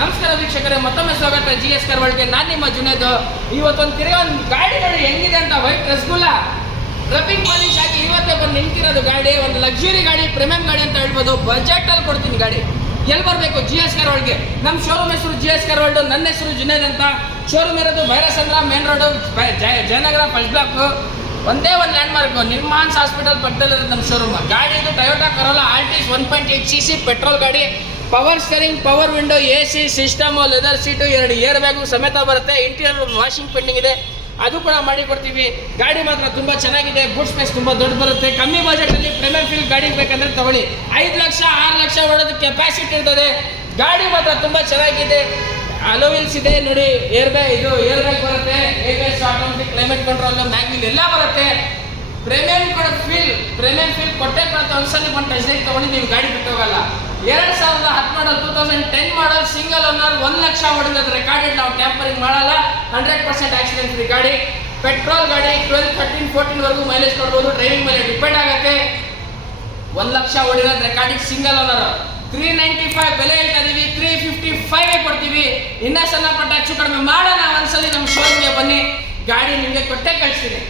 ನಮಸ್ಕಾರ ವೀಕ್ಷಕರೇ, ಮತ್ತೊಮ್ಮೆ ಸ್ವಾಗತ GS ಕಾರ್ ವರ್ಲ್ಡ್ಗೆ. ನಾನು ನಿಮ್ಮ ಜುನೇದ್. ಇವತ್ತೊಂದು ತಿರುಗಿ ಗಾಡಿ ನೋಡಿ ಹೆಂಗಿದೆ ಅಂತ. ವೈಟ್ ರಸಗುಲ್ಲ ರಬ್ಬಿಂಗ್ ಪಾಲಿಶ್ ಆಗಿ ಇವತ್ತೇ ಬಂದು ನಿಂತಿರೋದು ಗಾಡಿ. ಒಂದು ಲಕ್ಸುರಿ ಗಾಡಿ, ಪ್ರೀಮಿಯಂ ಗಾಡಿ ಅಂತ ಹೇಳ್ಬೋದು. ಬಜೆಟ್ ಅಲ್ಲಿ ಕೊಡ್ತೀನಿ ಗಾಡಿ. ಎಲ್ಲಿ ಬರಬೇಕು? GS ಕಾರ್ ವರ್ಲ್ಡ್ಗೆ. ನಮ್ಮ ಶೋರೂಮ್ ಹೆಸರು GS ಕಾರ್ ವರ್ಲ್ಡ್. ನನ್ನ ಹೆಸರು ಜುನೇದ್ ಅಂತ. ಶೋರೂಮ್ ಇರೋದು Bhairasandra main road, Jayanagar first block. ಒಂದೇ ಒಂದು ಲ್ಯಾಂಡ್ ಮಾರ್ಕ್, ನಿರ್ಮಾನ್ಸ್ ಹಾಸ್ಪಿಟಲ್ ಪಕ್ಕದಲ್ಲಿರೋದು ನಮ್ಮ ಶೋರೂಮ್. ಗಾಡಿ ಇದು Toyota Corolla Altis 1.8 cc petrol ಗಾಡಿ. Power steering, power window, AC system, leather seat, 2 air bag ಸಮೇತ ಬರುತ್ತೆ. ಇಂಟೀರಿಯರ್ ವಾಷಿಂಗ್ ಪೆಂಡಿಂಗ್ ಇದೆ, ಅದು ಕೂಡ ಮಾಡಿ ಕೊಡ್ತೀವಿ. ಗಾಡಿ ಮಾತ್ರ ತುಂಬ ಚೆನ್ನಾಗಿದೆ. ಬೂಟ್ ಸ್ಪೇಸ್ ತುಂಬ ದೊಡ್ಡ ಬರುತ್ತೆ. ಕಮ್ಮಿ ಬಜೆಟಲ್ಲಿ ಪ್ರೀಮಿಯಂ ಫೀಲ್ ಗಾಡಿ ಬೇಕಂದ್ರೆ ತಗೊಳ್ಳಿ. 5 ಲಕ್ಷ 6 ಲಕ್ಷ ಹೊಡೋದು ಕೆಪಾಸಿಟಿ ಇರ್ತದೆ. ಗಾಡಿ ಮಾತ್ರ ತುಂಬ ಚೆನ್ನಾಗಿದೆ. ಅಲೋವಿಲ್ಸ್ ಇದೆ ನೋಡಿ, ಏರ್ ಬ್ಯಾಗ್ ಬರುತ್ತೆ, ABS, automatic, climate control, mag wheel ಎಲ್ಲ ಬರುತ್ತೆ. ಪ್ರೀಮಿಯಂ ಫೀಲ್ ಕೊಟ್ಟೆ ಕೊಡುತ್ತೆ. ಒಂದ್ಸಲ ಬಂದು ಟೆಸ್ಟ್ ರೈಡ್ ತಗೊಂಡು ನೀವು ಗಾಡಿ ಬಿಟ್ಟು ಹೋಗಲ್ಲ. 2010 ಮಾಡಲ್, ಸಿಂಗಲ್ ಓನರ್, 1 ಲಕ್ಷ ಹೊಡೆದ ರೆಕಾರ್ಡೆಡ್. ನಾವು ಟ್ಯಾಂಪರಿಂಗ್ ಮಾಡಲ್ಲ. 100% ಆಕ್ಸಿಡೆಂಟ್ ಫ್ರೀ ಗಾಡಿ. ಪೆಟ್ರೋಲ್ ಗಾಡಿ 12, 13, 14 ವರೆಗೂ ಮೈಲೇಜ್ ಕೊಡ್ಬೋದು. ಡ್ರೈವಿಂಗ್ ಮೇಲೆ ಡಿಪೆಂಡ್ ಆಗುತ್ತೆ. 1 ಲಕ್ಷ ಹೊಡಿರೋದು ರೆಕಾರ್ಡಿಂಗ್, ಸಿಂಗಲ್ ಓನರ್. 395 ಬೆಲೆ ಹೇಳ್ತಾ ಇದೀವಿ, 355 ಕೊಡ್ತೀವಿ. ಇನ್ನ ಸಣ್ಣ ಪಟ್ಟ ಹೆಚ್ಚು ಕಡಿಮೆ ಮಾಡೋಣ. ಒಂದ್ಸಲಿ ನಮ್ಮ ಶೋರೂಮ್ಗೆ ಬನ್ನಿ, ಗಾಡಿ ನಿಮಗೆ ಕೊಟ್ಟೆ ಕಳಿಸ್ತೀನಿ.